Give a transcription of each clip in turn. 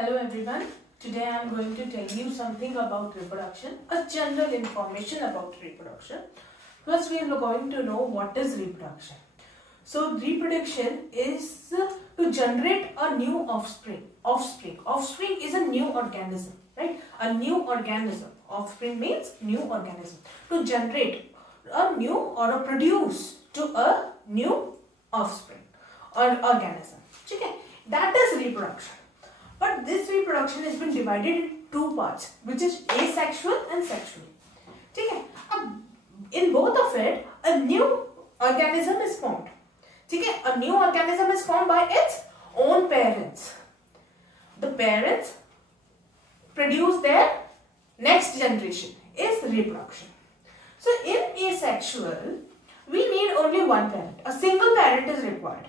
Hello everyone. Today I am going to tell you something about reproduction, a general information about reproduction. First we are going to know what is reproduction. So reproduction is to generate a new offspring. Offspring is a new organism, right? A new organism. Offspring means new organism. To generate a new or a produce to a new offspring or organism. Okay? That is reproduction. But this reproduction has been divided in two parts, which is asexual and sexual. Okay? In both of it, a new organism is formed. Okay? A new organism is formed by its own parents. The parents produce their next generation is reproduction. So in asexual, we need only one parent. A single parent is required.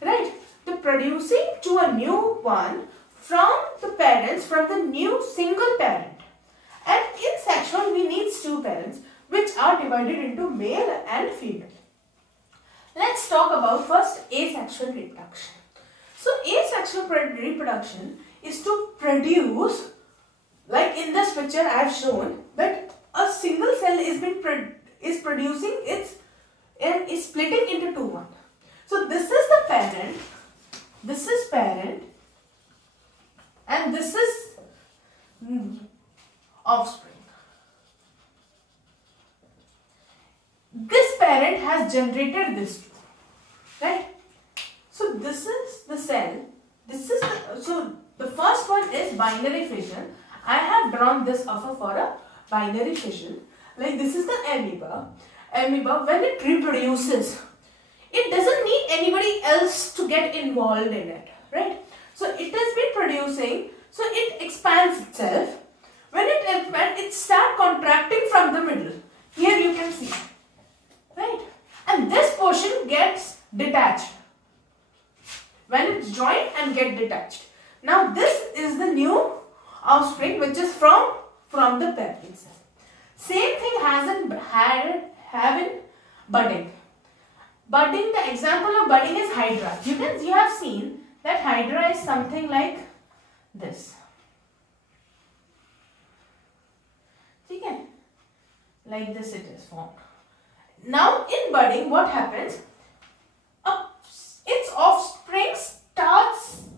Right? The producing to a new one from the parents, from the new single parent. And in sexual, we need two parents, which are divided into male and female. Let's talk about first asexual reproduction. So asexual reproduction is to produce, like in this picture I have shown, that a single cell is producing its and is splitting into two one. So this is the parent, this is parent, and this is offspring. This parent has generated this two, right? So this is the cell. So the first one is binary fission. I have drawn this for a binary fission. Like this is the amoeba. Amoeba, when it reproduces, it doesn't need anybody else to get involved in it, right? So it has been producing, so it expands itself. When it expands, it starts contracting from the middle. Here you can see, right? And this portion gets detached when it's joined and get detached. Now this is the new offspring which is from the parent cell. Same thing have in budding. Budding, the example of budding is hydra. You have seen that hydra is something like this. Okay? Like this it is formed. Now in budding, what happens? Its offspring starts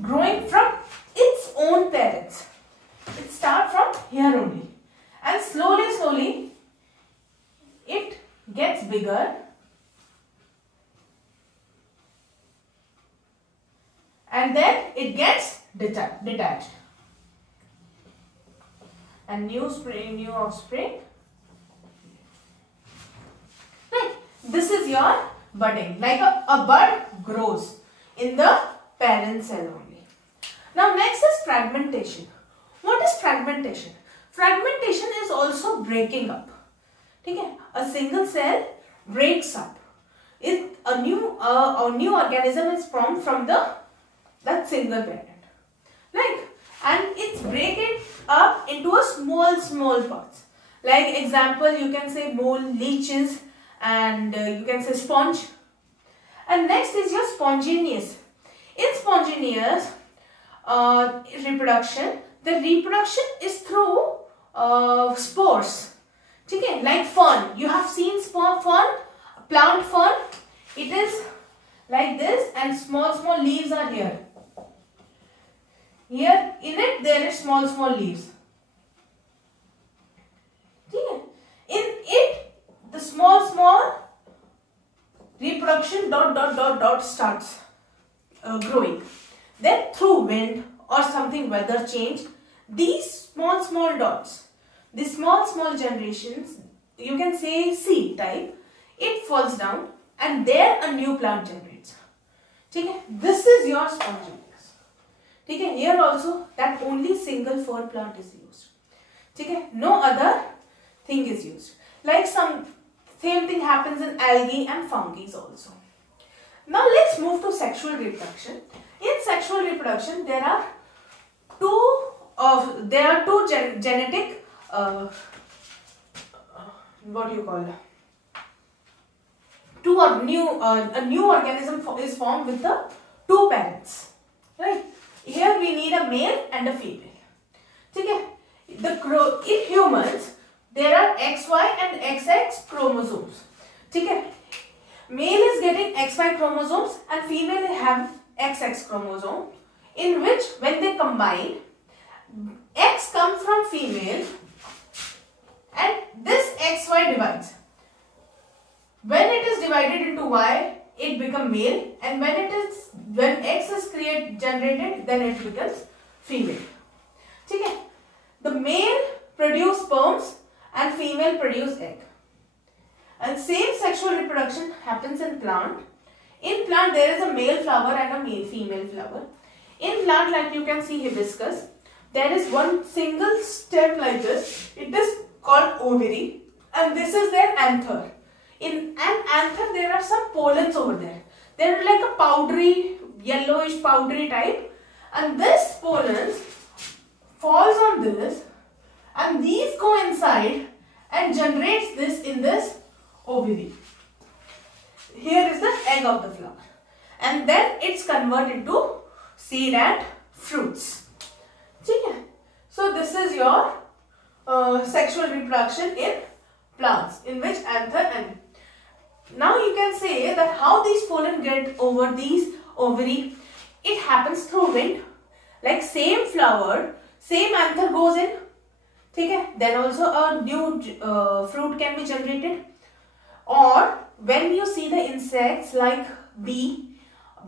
growing from its own parents. It starts from here only. And slowly it gets bigger. And then it gets detached. And new offspring. Right. This is your budding. Like a bud grows in the parent cell only. Now next is fragmentation. What is fragmentation? Fragmentation is also breaking up. Okay? A single cell breaks up. A new organism is formed from that single parent. Like, and it's breaking up into a small parts. Like example, you can say mole, leeches, and you can say sponge. And next is your spontaneous. In spontaneous reproduction, the reproduction is through spores. Okay, like fern. You have seen fern, plant fern. It is like this, and small leaves are here. Here in it there is small leaves. Okay. In it the small reproduction dot starts growing. Then through wind or something, weather change, these small dots, these small generations, you can say seed type, it falls down and there a new plant generates. Okay. This is your spontaneous. Okay. Here also that only single fern plant is used. Okay. No other thing is used. Like same thing happens in algae and fungi also. Now let's move to sexual reproduction. In sexual reproduction, there are two genetic what do you call a new organism is formed with the two parents, right? Here we need a male and a female. Okay? In humans, there are XY and XX chromosomes. Okay? Male is getting XY chromosomes and female have XX chromosome, in which when they combine, X comes from female and this XY divides. When it is divided into Y, it becomes male, and when X is generated, then it becomes female. Okay? The male produce sperms and female produce egg. And same sexual reproduction happens in plant. In plant there is a male flower and a female flower. In plant, like you can see hibiscus, there is one single stem like this. It is called ovary, and this is their anther. In an anther there are some pollens over there. They are like a powdery, yellowish powdery type, and this pollens falls on this, and these go inside and generates this in this ovary. Here is the egg of the flower, and then it's converted into seed and fruits. Okay? So this is your sexual reproduction in plants, in which anther. And now you can say that how these pollen get over these ovary. It happens through wind. Like same flower, same anther goes in. Okay? Then also a new fruit can be generated. Or when you see the insects like bee,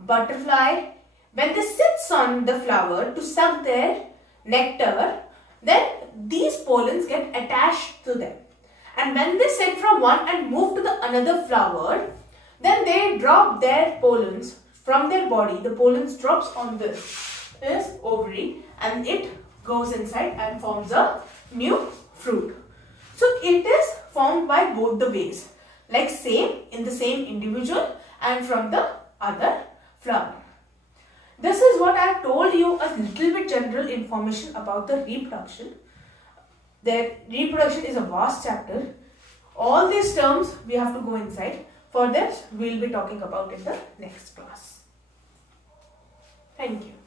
butterfly, when they sits on the flower to suck their nectar, then these pollens get attached to them. And when they sit from one and move to the another flower, then they drop their pollens from their body. The pollens drops on this ovary, and it goes inside and forms a new fruit. So it is formed by both the ways, like same in the same individual and from the other flower. This is what I have told you, a little bit general information about the reproduction. The reproduction is a vast chapter. All these terms we have to go inside. For this, we will be talking about in the next class. Thank you.